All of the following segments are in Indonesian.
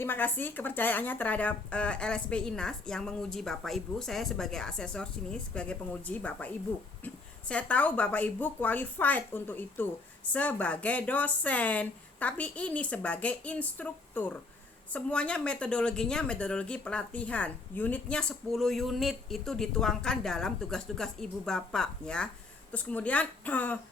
terima kasih kepercayaannya terhadap LSP INAS yang menguji Bapak Ibu. Saya sebagai asesor sini, sebagai penguji Bapak Ibu. Saya tahu Bapak Ibu qualified untuk itu sebagai dosen, tapi ini sebagai instruktur. Semuanya metodologinya metodologi pelatihan. Unitnya 10 unit itu dituangkan dalam tugas-tugas Ibu Bapak ya. Terus kemudian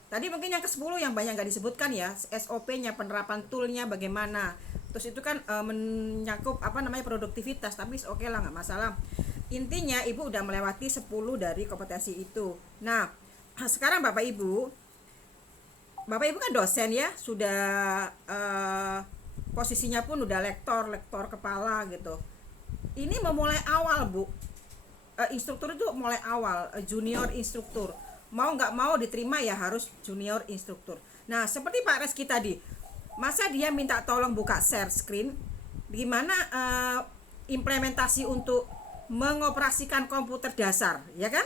tadi mungkin yang ke-10 yang banyak nggak disebutkan ya, SOP-nya, penerapan tool-nya bagaimana. Terus itu kan menyakup produktivitas, tapi oke lah, nggak masalah. Intinya Ibu udah melewati 10 dari kompetensi itu. Nah, sekarang Bapak Ibu kan dosen ya, sudah posisinya pun udah lektor kepala gitu. Ini memulai awal Bu, instruktur itu mulai awal, junior instruktur. Mau nggak mau diterima ya harus junior instruktur. Nah seperti Pak Reski tadi, masa dia minta tolong buka share screen, gimana implementasi untuk mengoperasikan komputer dasar, ya kan?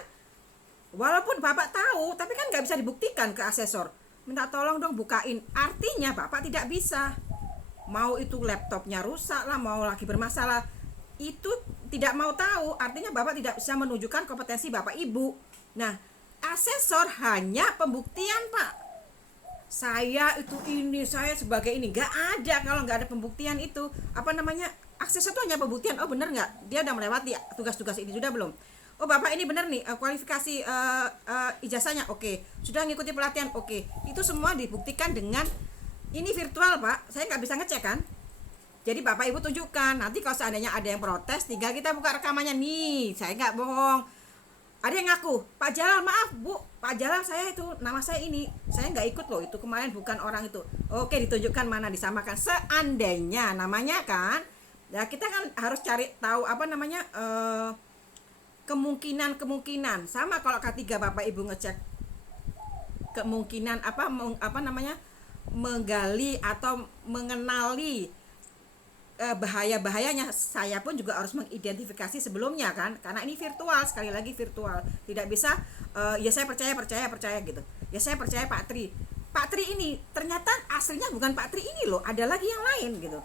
Walaupun Bapak tahu, tapi kan nggak bisa dibuktikan ke asesor. Minta tolong dong bukain, artinya Bapak tidak bisa. Mau itu laptopnya rusak lah, mau lagi bermasalah, itu tidak mau tahu, artinya Bapak tidak bisa menunjukkan kompetensi Bapak Ibu. Nah, asesor hanya pembuktian Pak. Saya itu ini, saya sebagai ini, nggak ada kalau nggak ada pembuktian itu. Asesor itu hanya pembuktian. Oh bener nggak? Dia udah melewati tugas-tugas ini sudah belum? Oh Bapak ini bener nih, kualifikasi ijazahnya oke. Sudah ngikuti pelatihan oke. Itu semua dibuktikan dengan ini virtual Pak. Saya nggak bisa ngecek kan? Jadi Bapak Ibu tunjukkan. Nanti kalau seandainya ada yang protes, tinggal kita buka rekamannya nih. Saya nggak bohong. Ada yang ngaku, Pak Jalal maaf Bu, Pak Jalal saya itu nama saya ini, saya nggak ikut loh, itu kemarin bukan orang itu. Oke, ditunjukkan mana, disamakan. Seandainya namanya kan, ya kita kan harus cari tahu kemungkinan. Sama kalau K3 Bapak Ibu ngecek kemungkinan menggali atau mengenali bahaya-bahayanya. Saya pun juga harus mengidentifikasi sebelumnya kan, karena ini virtual, sekali lagi virtual, tidak bisa ya saya percaya gitu ya, saya percaya Pak Tri ini ternyata aslinya bukan Pak Tri ini loh, ada lagi yang lain gitu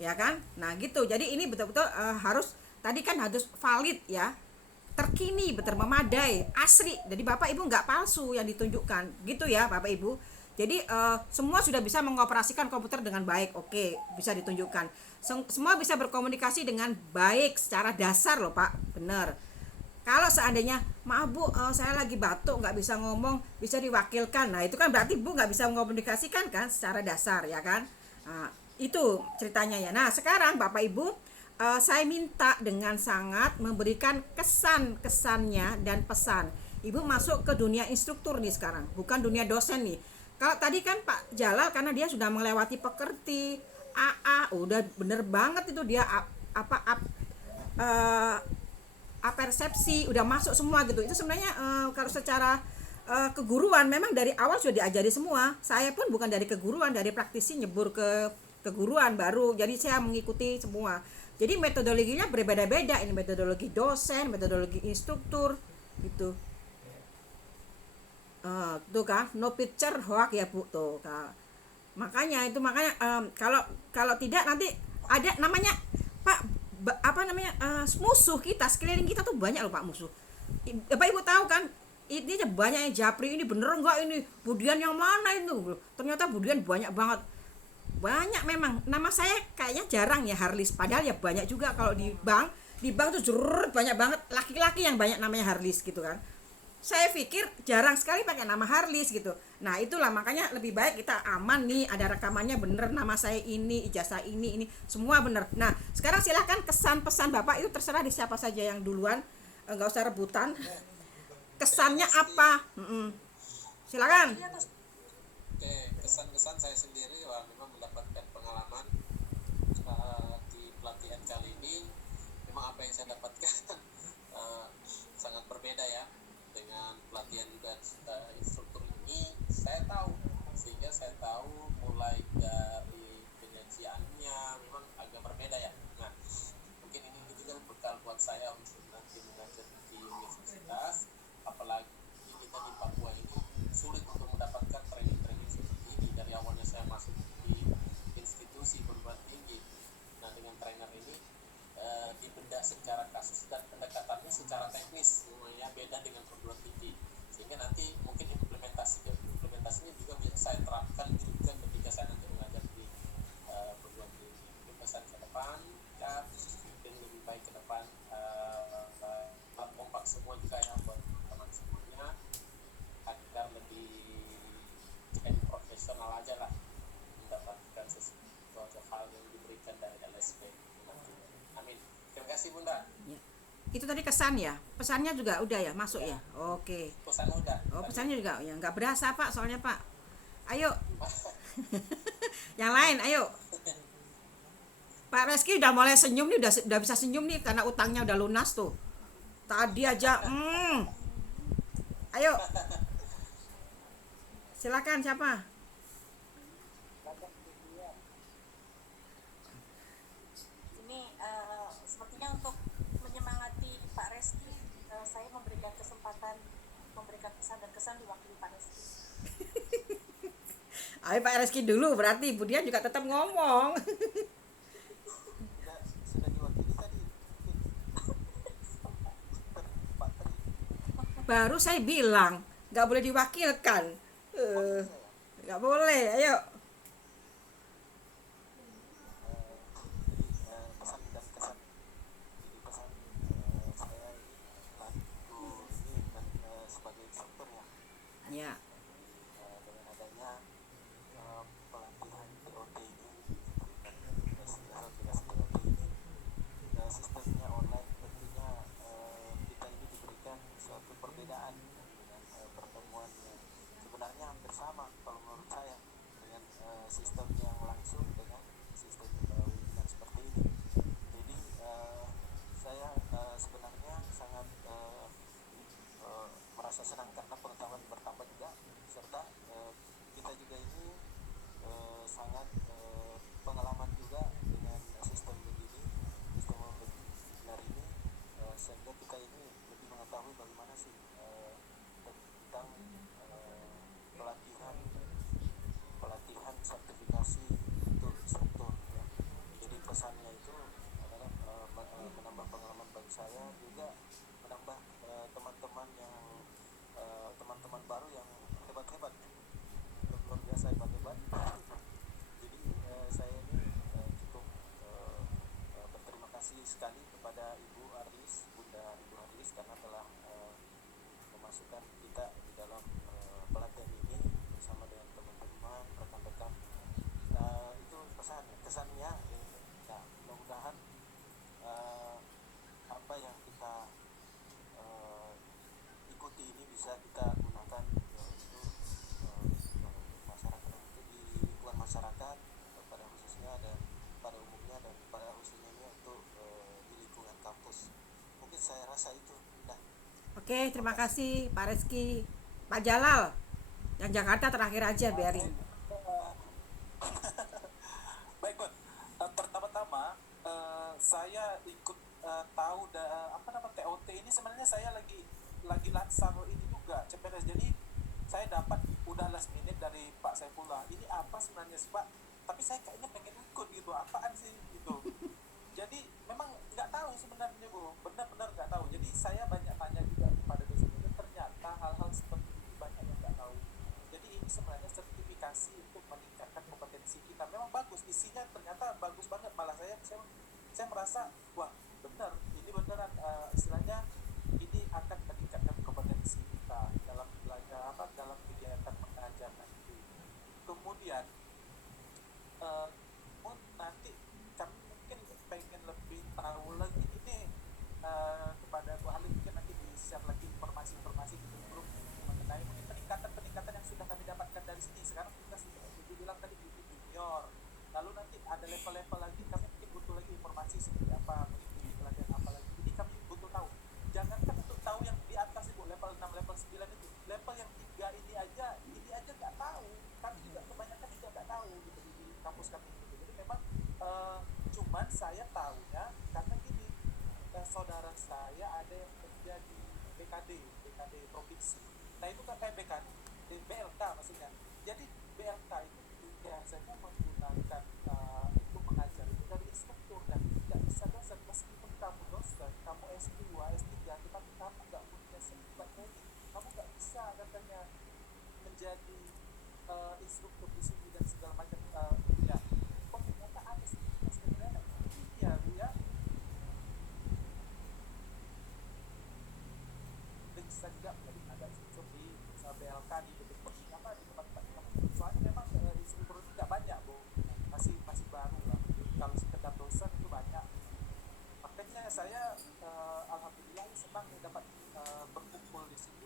ya kan. Nah gitu, jadi ini betul-betul harus tadi kan harus valid ya, terkini, betul, memadai, asli. Jadi Bapak Ibu nggak palsu yang ditunjukkan gitu ya Bapak Ibu. Jadi semua sudah bisa mengoperasikan komputer dengan baik, oke, bisa ditunjukkan. Semua bisa berkomunikasi dengan baik secara dasar loh Pak, bener. Kalau seandainya maaf Bu, saya lagi batuk nggak bisa ngomong, bisa diwakilkan. Nah itu kan berarti Bu nggak bisa mengomunikasikan kan secara dasar ya kan. Nah, itu ceritanya ya. Nah sekarang Bapak Ibu, saya minta dengan sangat memberikan kesannya dan pesan. Ibu masuk ke dunia instruktur nih sekarang, bukan dunia dosen nih. Kalau tadi kan Pak Jalal karena dia sudah melewati pekerti, AA, udah bener banget itu dia persepsi, udah masuk semua gitu. Itu sebenarnya kalau secara keguruan memang dari awal sudah diajari semua. Saya pun bukan dari keguruan, dari praktisi nyebur ke keguruan baru. Jadi saya mengikuti semua. Jadi metodologinya berbeda-beda. Ini metodologi dosen, metodologi instruktur gitu. Tuh kan, no picture hoax ya Bu tuh kan. Makanya kalau tidak nanti ada namanya Pak musuh kita sekeliling kita tuh banyak loh Pak, musuh. Bapak Ibu tahu kan, ini banyak yang japri, ini bener enggak ini Budian yang mana itu, ternyata Budian banyak banget, banyak memang. Nama saya kayaknya jarang ya Harlis, padahal ya banyak juga. Kalau di bank tuh banyak banget laki-laki yang banyak namanya Harlis gitu kan. Saya pikir jarang sekali pakai nama Harlis gitu. Nah itulah makanya lebih baik kita aman nih, ada rekamannya bener, nama saya ini, ijazah ini semua bener. Nah sekarang silahkan kesan pesan Bapak itu terserah di siapa saja yang duluan, nggak usah rebutan. Kesannya apa? Silakan. Oke, kesan-kesan saya sendiri memang mendapatkan pengalaman di pelatihan kali ini. Memang apa yang saya dapatkan sangat berbeda ya dengan pelatihan dan instruktur ini. Saya tahu, sehingga saya tahu mulai dari penyajiannya memang agak berbeda ya. Nah mungkin ini juga bekal buat saya untuk nanti mengajar di universitas, apalagi kita di Papua ini sulit untuk mendapatkan training seperti ini. Dari awalnya saya tidak secara kasus dan pendekatannya secara teknis, semuanya beda dengan perguruan tinggi, sehingga nanti mungkin implementasinya juga bisa saya terapkan juga ketika saya nanti mengajar di perguruan tinggi. Mungkin pesan ke depan ya, mungkin lebih baik ke depan kompak semua juga ya buat teman semuanya, agar lebih profesional aja lah mendapatkan sesuatu hal yang diberikan dari LSP. Amin. Terima kasih Bunda. Ya. Itu tadi kesan ya, pesannya juga udah ya masuk ya. Oke. Pesan udah. Oh pesannya juga ya nggak berasa Pak soalnya Pak. Ayo. Yang lain ayo. Pak Reski udah mulai senyum nih, udah bisa senyum nih karena utangnya udah lunas tuh. Tadi aja, ayo. Silakan siapa? Ini sepertinya untuk menyemangati Pak Reski, saya memberikan kesempatan memberikan pesan dan kesan diwakili Pak Reski. Ayo Pak Reski dulu, berarti Bu Dian juga tetap ngomong. Sudah diwakili tadi. Pak Tri. Baru saya bilang nggak boleh diwakilkan. Nggak boleh, ayo. Pesan dan kesan. Jadi pesan saya ini laku ini dan sebagai instruktur ya, Ya. dengan adanya pelatihan TOT ini, aplikasi TOT ini, sistemnya online, tentunya kita ini diberikan suatu perbedaan dengan pertemuan yang sebenarnya hampir sama kalau menurut saya dengan sistem yang langsung dengan sistem webinar seperti ini. Jadi saya sebenarnya sangat merasa senang karena pengetahuan bertambah juga, serta kita juga ini sangat pengalaman juga dengan sistem begini, sistem webinar ini, sehingga kita ini lebih mengetahui bagaimana sih tentang pelatihan sertifikasi untuk instruktur ya. Jadi pesannya itu adalah menambah pengalaman bagi saya, juga menambah teman-teman baru yang hebat-hebat, luar biasa hebat-hebat. Jadi saya ini cukup berterima kasih sekali kepada Ibu Arlis, Bunda Ibu Arlis, karena telah memasukkan kita di dalam pelatihan ini bersama dengan teman-teman, rekan-rekan. Itu kesannya ya, mudah-mudahan apa yang kita ikuti ini bisa kita gunakan untuk masyarakat, untuk di lingkungan masyarakat pada khususnya dan pada umumnya, dan pada khususnya ini untuk di lingkungan kampus. Mungkin saya rasa itu. Nah, Oke, terima kasih Pak Reski. Pak Jalal, yang Jakarta terakhir aja biarin. Baik, Bun. Pertama-tama saya ikut tahu apa nama TOT ini, sebenarnya saya lagi laksana ini juga CPNS. Jadi saya dapat udah last minute dari Pak Saifullah. Ini apa sebenarnya sih Pak? Tapi saya kayaknya pengen ikut gitu. Apaan sih gitu. Jadi memang nggak tahu sebenarnya Bu. Benar-benar nggak tahu. Jadi saya banyak tanya juga kepada dosen-dosen. Ternyata hal-hal seperti ini banyak yang nggak tahu. Jadi ini sebenarnya sertifikasi untuk meningkatkan kompetensi kita. Memang bagus, isinya ternyata bagus banget. Malah saya merasa wah benar, ini beneran istilahnya ini akan meningkatkan kompetensi kita dalam belajar dalam kegiatan mengajar nanti. Kemudian nanti kami mungkin pengen lebih tahu lagi ini kepada Bu Halim, mungkin nanti di-share lagi informasi-informasi gitu belum mengenai mungkin peningkatan yang sudah kami dapatkan dari sini. Sekarang kita sudah bilang tadi di junior, lalu nanti ada level-level lagi, kami mungkin butuh lagi informasi seperti apa, mengikuti pelatihan apa lagi. Jadi kami butuh tahu. Jangankan untuk tahu yang di atas Ibu, level 6, level 9 itu, level yang 3 ini aja nggak tahu. Kami juga kebanyakan juga nggak tahu gitu di kampus kami gitu. Jadi memang cuman saya tahunya karena gini, saudara saya ada yang kerja di BKD provinsi. Nah itu kan BKD, BLK maksudnya. Jadi BLK itu biasanya menggunakan untuk mengajar itu dari instruktur, dan tidak bisa dosen. Meskipun kamu intinya saya alhamdulillah senang nih dapat berkumpul di sini,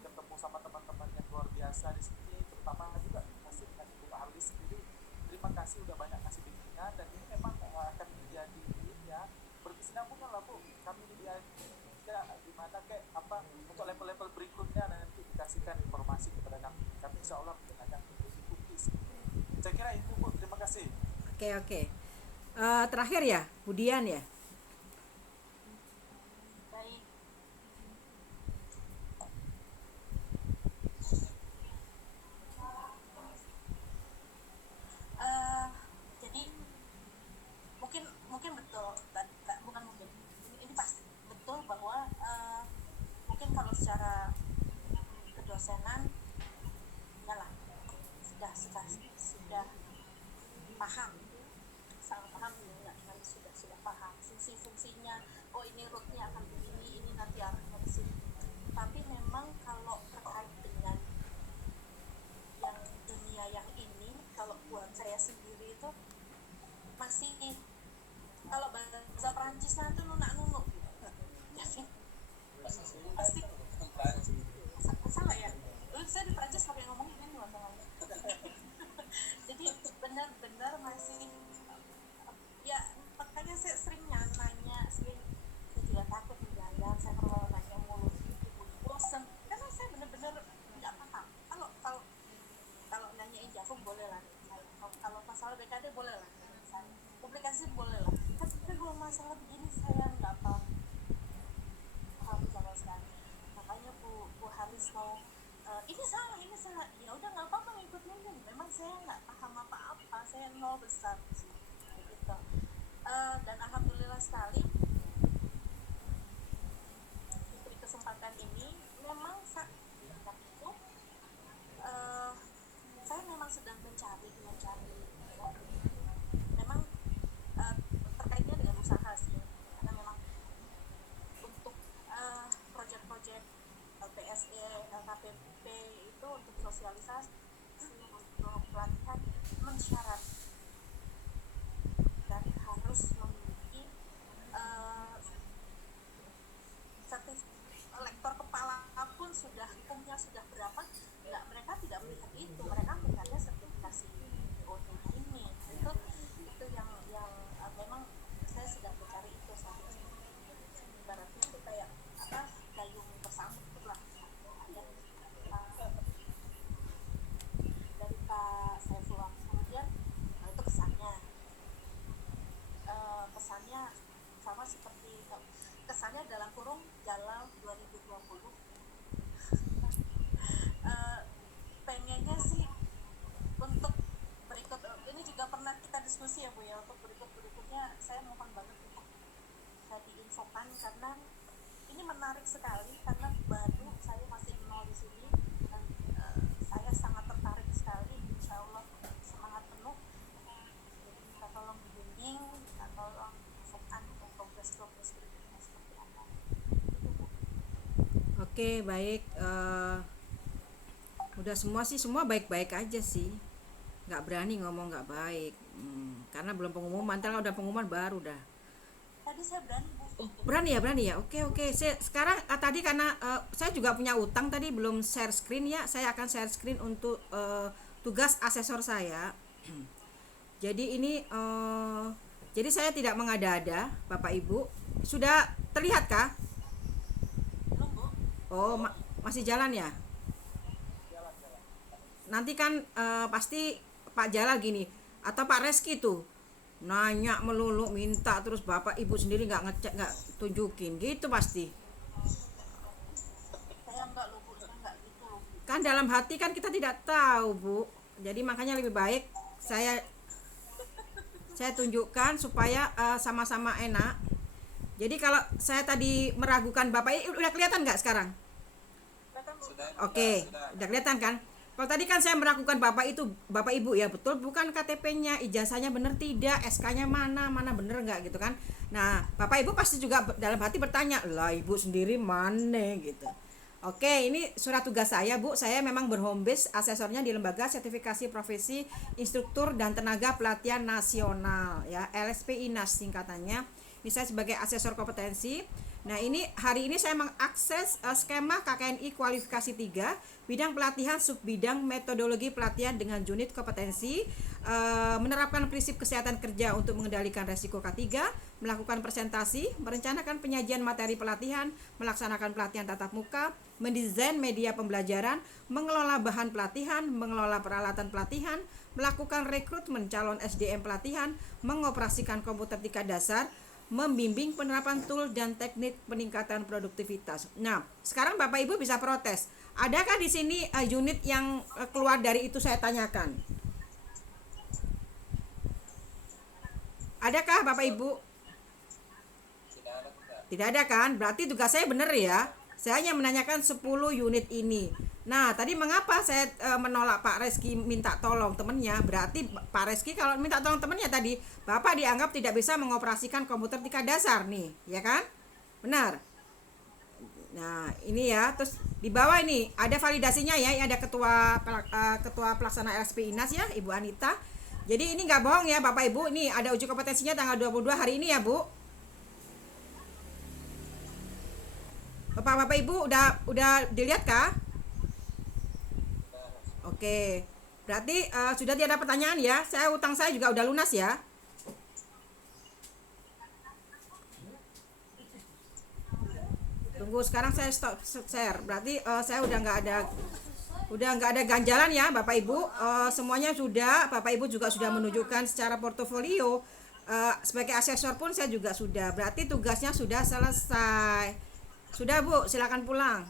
ketemu sama teman-teman yang luar biasa di sini, terutama juga kasih dengan Ibu Arlis sendiri. Terima kasih udah banyak kasih bimbingan, dan ini memang akan menjadi ya berkesinambungan lah Bu. Kami di di mana kayak apa untuk level-level berikutnya nanti dikasihkan informasi kepada kami. Kami insya Allah akan mengikuti. Saya kira itu Bu. Terima kasih. Oke. Terakhir ya, Budian ya. Baik. Jadi mungkin betul, bukan mungkin, ini pasti betul bahwa mungkin kalau secara kedosenan yalah sudah paham, sangat paham ya, sudah paham fungsinya. Oh, ini rootnya akan begini, ini nanti arahnya ke sini. Tapi memang kalau terkait dengan yang dunia yang ini, kalau buat saya sendiri itu masih, kalau bahasa Perancisnya itu nunak-nunuk gitu. Jadi masih salah ya. Dulu saya di Perancis pakai ngomong ini masalahnya. Jadi benar-benar masih ya, makanya saya sering nanya, saya juga takut menjalan, saya kalau nanya mulu bosen, karena saya benar-benar nggak paham. Kalau nanyain Javum boleh lah, kalau masalah BKD boleh lah, publikasi boleh lah, tapi kalau masalah begini saya nggak paham sama sekali. Makanya Bu Halis mau ini salah, ya udah nggak apa-apa, ngikut minum. Memang saya nggak paham apa-apa, saya nol besar sih gitu. Dan alhamdulillah sekali diberi kesempatan ini. Memang saat itu saya memang sedang mencari memang terkaitnya dengan usaha sih, karena memang untuk proyek-proyek LPSE, LKPP itu untuk sosialisasi, untuk pelatihan mensyarat dan harus memiliki lektor kepala pun hukumnya sudah berapa, mereka tidak melihat itu, mereka melihatnya sertifikasi OTH ini. Itu yang memang saya sedang mencari itu saat ini. Ibaratnya itu kayak apa, gayung bersambut lah ya, dari Pak Saifullah. Kemudian itu kesannya sama seperti kesannya dalam kurung Jalal 2020. Pengennya sih untuk berikut ini juga pernah kita diskusi ya Bu ya, untuk berikutnya saya mohon banget untuk diinfokan, karena ini menarik sekali, karena baru saya masih nol di sini, dan saya sangat tertarik sekali. Insya Allah semangat penuh. Jadi kita tolong dibimbing, kita tolong infokan untuk progres berikutnya seperti apa. Oke, baik. Udah semua baik-baik aja sih. Nggak berani ngomong nggak baik. Karena belum pengumuman. Ntar kalau udah pengumuman baru dah. Tadi saya berani Bu. Berani ya. Oke. Sekarang tadi karena saya juga punya utang, tadi belum share screen ya. Saya akan share screen untuk tugas asesor saya. Jadi ini jadi saya tidak mengada-ada, Bapak Ibu. Sudah terlihat kah? Belum Bu. Oh, masih jalan ya? Nanti kan pasti Pak Jalal gini, atau Pak Reski tuh nanya melulu, minta terus Bapak Ibu sendiri nggak ngecek, nggak tunjukin gitu pasti. Saya enggak loh Bu, saya enggak gitu loh Bu. Kan dalam hati kan kita tidak tahu Bu, jadi makanya lebih baik saya tunjukkan supaya sama-sama enak. Jadi kalau saya tadi meragukan Bapak, udah kelihatan nggak sekarang? Oke, udah kelihatan kan? Kalau tadi kan saya meragukan Bapak Ibu ya, betul bukan KTP-nya, ijazahnya bener tidak, SK-nya mana bener nggak gitu kan? Nah, Bapak Ibu pasti juga dalam hati bertanya, lah Ibu sendiri mana gitu. Oke, ini surat tugas saya Bu, saya memang berhome base asesornya di Lembaga Sertifikasi Profesi Instruktur dan Tenaga Pelatihan Nasional ya, LSPINAS singkatannya. Ini misalnya sebagai asesor kompetensi. Nah, ini hari ini saya mengakses skema KKNI kualifikasi 3 bidang pelatihan subbidang metodologi pelatihan dengan unit kompetensi, menerapkan prinsip kesehatan kerja untuk mengendalikan resiko K3, melakukan presentasi, merencanakan penyajian materi pelatihan, melaksanakan pelatihan tatap muka, mendesain media pembelajaran, mengelola bahan pelatihan, mengelola peralatan pelatihan, melakukan rekrutmen calon SDM pelatihan, mengoperasikan komputer tingkat dasar, membimbing penerapan tool dan teknik peningkatan produktivitas. Nah, sekarang Bapak Ibu bisa protes. Adakah di sini unit yang keluar dari itu saya tanyakan? Adakah Bapak Ibu? Tidak ada Bunda. Tidak ada kan? Berarti tugas saya benar ya. Saya hanya menanyakan 10 unit ini. Nah, tadi mengapa saya menolak Pak Reski minta tolong temennya? Berarti Pak Reski kalau minta tolong temennya tadi, Bapak dianggap tidak bisa mengoperasikan komputer tingkat dasar nih, ya kan? Benar. Nah, ini ya. Terus di bawah ini ada validasinya ya. Ini ada ketua pelaksana LSP Inas ya, Ibu Anita. Jadi ini nggak bohong ya Bapak Ibu. Ini ada uji kompetensinya tanggal 22 hari ini ya, Bu. Bapak Ibu udah dilihat kah? Oke. Berarti sudah tidak ada pertanyaan ya. Utang saya juga udah lunas ya. Tunggu, sekarang saya stop share. Berarti saya udah nggak ada ganjalan ya Bapak Ibu. Semuanya sudah. Bapak Ibu juga sudah menunjukkan secara portofolio. Sebagai asesor pun saya juga sudah. Berarti tugasnya sudah selesai. Sudah Bu, silakan pulang.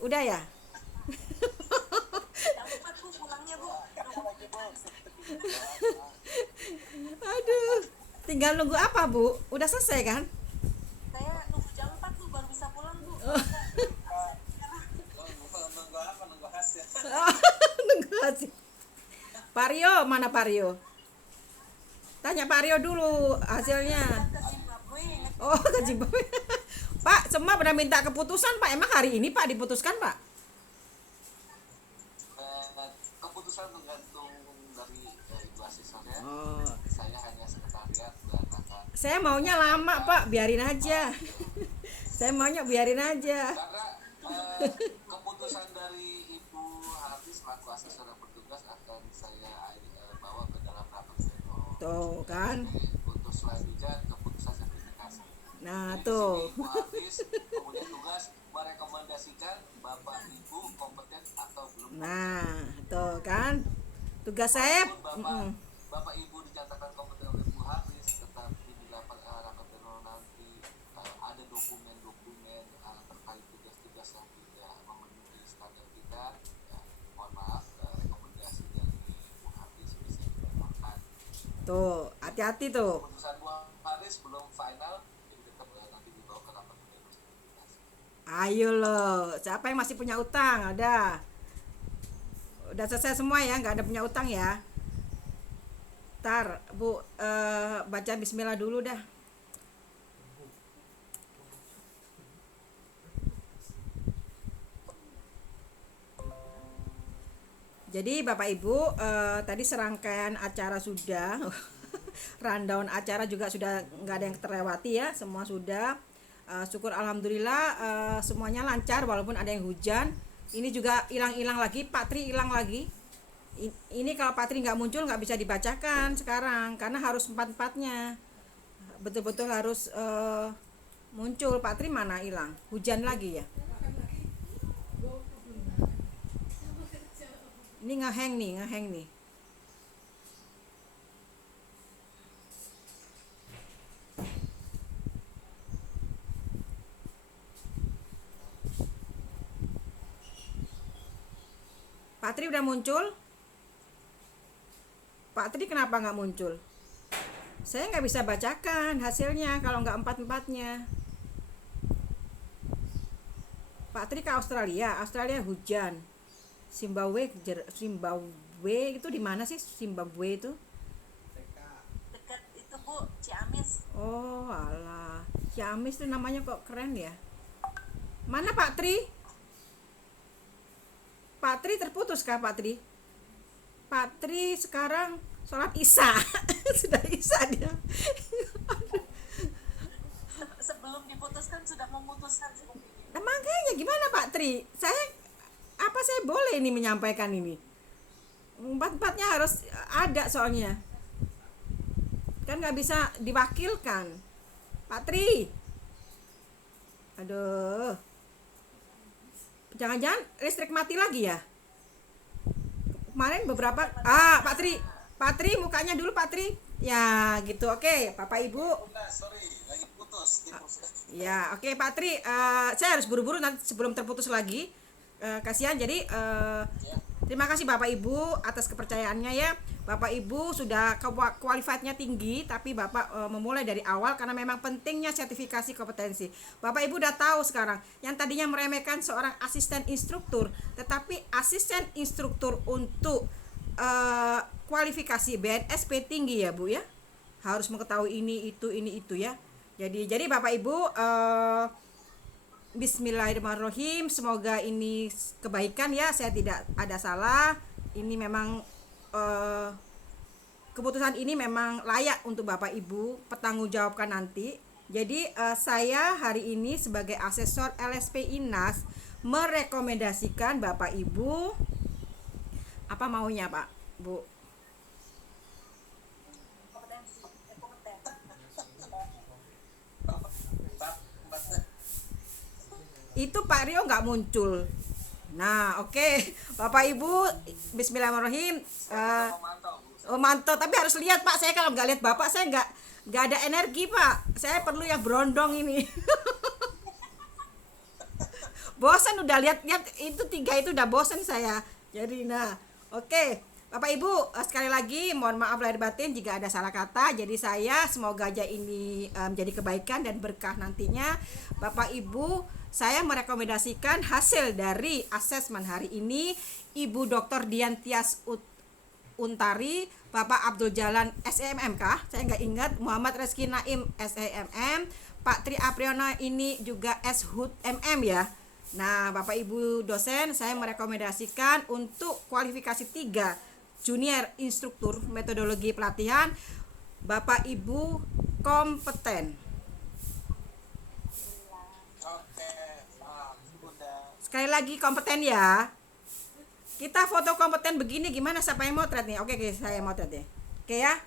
Udah ya? Jangan lupa Bu pulangnya Bu. Aduh, tinggal nunggu apa Bu? Udah selesai kan? Saya nunggu jam 4 Bu baru bisa pulang Bu. Nunggu apa? Nunggu hasil. Nunggu hasil. Pak Rio, mana Pak Rio? Tanya Pak Rio dulu hasilnya. Ke Zimbabwe. Oh, ke Zimbabwe. Pak, semua pernah minta keputusan Pak. Emang hari ini Pak diputuskan Pak? Keputusan tergantung dari Ibu asistennya. Oh, Saya hanya sekretariat dan akan saya maunya lama Pak, biarin aja. Saya maunya biarin aja. karena keputusan dari Ibu Hafiz selaku asesor yang bertugas akan saya bawa ke dalam rapat pleno. Tuh kan. Untuk selanjutnya keputusan sertifikasi. Nah, Jadi tuh. di sini Ibu Hafiz kemudian tugas merekomendasikan Bapak Ibu kompeten atau belum. Nah, tuh kan. Tugas saya Walaupun Bapak Ibu dinyatakan kompeten oleh Bu Hafiz, tetapi di rapat pleno nanti ada dokumen-dokumen terkait tugas-tugas yang tidak memenuhi standar kita, ya, mohon maaf, rekomendasi dari Bu Hafiz bisa dibatalkan. tuh, hati-hati tuh. Keputusan Bu Hafiz belum final, jadi tetap nanti dibawa ke rapat pleno sertifikasi. Ayo loh, siapa yang masih punya utang? Udah selesai semua ya, nggak ada punya utang ya. Ntar Bu baca bismillah dulu dah. Jadi Bapak Ibu tadi serangkaian acara sudah. Rundown acara juga sudah nggak ada yang terlewati ya, semua sudah. Syukur alhamdulillah semuanya lancar walaupun ada yang hujan. Ini juga hilang lagi, Pak Tri hilang lagi. Ini kalau Pak Tri nggak muncul nggak bisa dibacakan sekarang karena harus empat-empatnya. Betul-betul harus muncul. Pak Tri mana hilang? Hujan lagi ya. Ini ngehang nih. Pak Tri udah muncul? Pak Tri kenapa nggak muncul? Saya nggak bisa bacakan hasilnya kalau nggak empat-empatnya. Pak Tri ke Australia hujan. Zimbabwe itu di mana sih Zimbabwe itu? Dekat itu Bu, Ciamis. Oh alah, Ciamis itu namanya kok keren ya. Mana Pak Tri? Pak Tri terputus kah Pak Tri? Pak Tri sekarang sholat isya. Sudah isya dia. ini menyampaikan ini. Empat-empatnya harus ada soalnya. Kan nggak bisa diwakilkan. Pak Tri. Aduh. Jangan-jangan listrik mati lagi ya? Kemarin beberapa Pak Tri mukanya dulu Pak Tri. Ya, gitu. Oke, Bapak Ibu. Enggak, sorry, lagi putus. Ya, oke Pak Tri, saya harus buru-buru nanti sebelum terputus lagi. Kasihan. Jadi terima kasih Bapak Ibu atas kepercayaannya ya. Bapak Ibu sudah qualified-nya tinggi, tapi Bapak memulai dari awal karena memang pentingnya sertifikasi kompetensi. Bapak Ibu udah tahu sekarang, yang tadinya meremehkan seorang asisten instruktur, tetapi asisten instruktur untuk kualifikasi BNSP tinggi ya Bu ya. Harus mengetahui ini itu ya. Jadi Bapak Ibu, bismillahirrahmanirrahim, semoga ini kebaikan ya, saya tidak ada salah. Ini memang keputusan ini memang layak untuk Bapak Ibu pertanggungjawabkan nanti. Jadi saya hari ini sebagai asesor LSP INAS merekomendasikan Bapak Ibu, apa maunya Pak Bu? Itu Pak Rio nggak muncul. Nah, oke. Bapak Ibu, bismillahirrahmanirrahim. Mantap, tapi harus lihat Pak. Saya kalau nggak lihat Bapak, saya nggak ada energi Pak. Saya perlu yang berondong ini. Bosan udah lihat itu 3 itu udah bosan saya. Jadi oke. Bapak Ibu, sekali lagi mohon maaf lahir batin jika ada salah kata. Jadi saya semoga aja ini menjadi kebaikan dan berkah nantinya. Bapak Ibu, saya merekomendasikan hasil dari asesmen hari ini Ibu Dr. Diantias Untari, Bapak Abdul Jalan SEMM kah? Saya nggak ingat. Muhammad Reski Naim SEMM, Pak Tri Apriona ini juga SHUT MM ya. Nah, Bapak Ibu dosen, saya merekomendasikan untuk kualifikasi 3 junior instruktur metodologi pelatihan Bapak Ibu kompeten. Sekali lagi kompeten ya. Kita foto kompeten begini gimana, siapa yang motret nih? Oke, saya motret deh. Oke ya.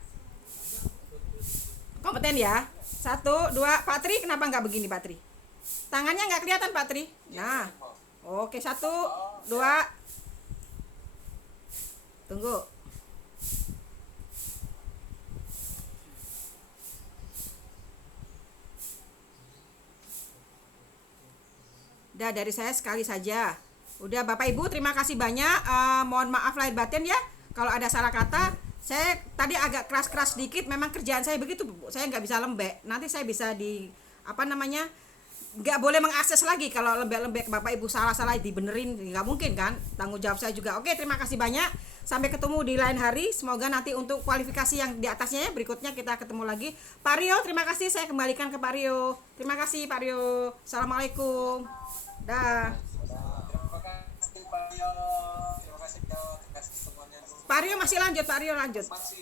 Kompeten ya. 1, 2, Pak Tri kenapa nggak begini Pak Tri? Tangannya nggak kelihatan Pak Tri. Nah, oke 1, 2. Tunggu. Udah dari saya sekali saja. Udah Bapak Ibu, terima kasih banyak. Mohon maaf lahir batin ya kalau ada salah kata. Saya tadi agak keras-keras sedikit. Memang kerjaan saya begitu Bu. Saya nggak bisa lembek. Nanti saya bisa nggak boleh mengakses lagi kalau lembek-lembek Bapak Ibu salah-salah dibenerin, nggak mungkin kan, tanggung jawab saya juga. Oke, terima kasih banyak, sampai ketemu di lain hari. Semoga nanti untuk kualifikasi yang di atasnya ya, berikutnya kita ketemu lagi. Pak Rio, terima kasih, saya kembalikan ke Pak Rio. Terima kasih Pak Rio, assalamualaikum. Dah. Terima kasih Pak Rio. Terima kasih semuanya. Pak Rio masih lanjut, Pak Rio lanjut. Masih.